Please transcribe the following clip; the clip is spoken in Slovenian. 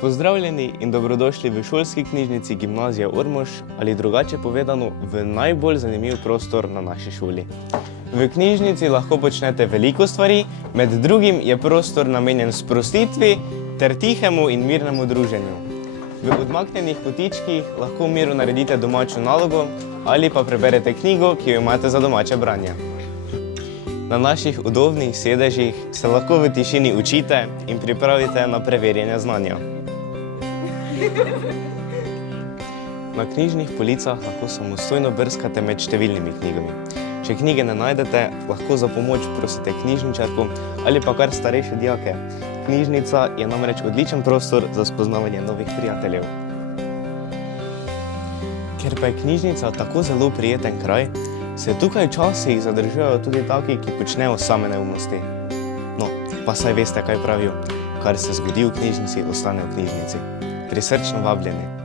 Pozdravljeni in dobrodošli v šolski knjižnici Gimnazije Ormož ali drugače povedano v najbolj zanimiv prostor na naši šoli. V knjižnici lahko počnete veliko stvari, med drugim je prostor namenjen sprostitvi ter tihemu in mirnemu druženju. V odmaknjenih kotičkih lahko v miru naredite domačo nalogo ali pa preberete knjigo, ki jo imate za domače branje. Na naših udobnih sedežih se lahko v tišini učite in pripravite na preverjanje znanja. Na knjižnih policah lahko samostojno brskate med številnimi knjigami. Če knjige ne najdete, lahko za pomoč prosite knjižničarko ali pa kar starejše dijake. Knjižnica je namreč odličen prostor za spoznavanje novih prijateljev. Ker pa je knjižnica tako zelo prijeten kraj, se tukaj včasih zadržujejo tudi taki, ki počnejo same neumnosti. No, pa saj veste, kaj pravijo. Kar se zgodi v knjižnici, ostane v knjižnici. Prisrčno vabljeni.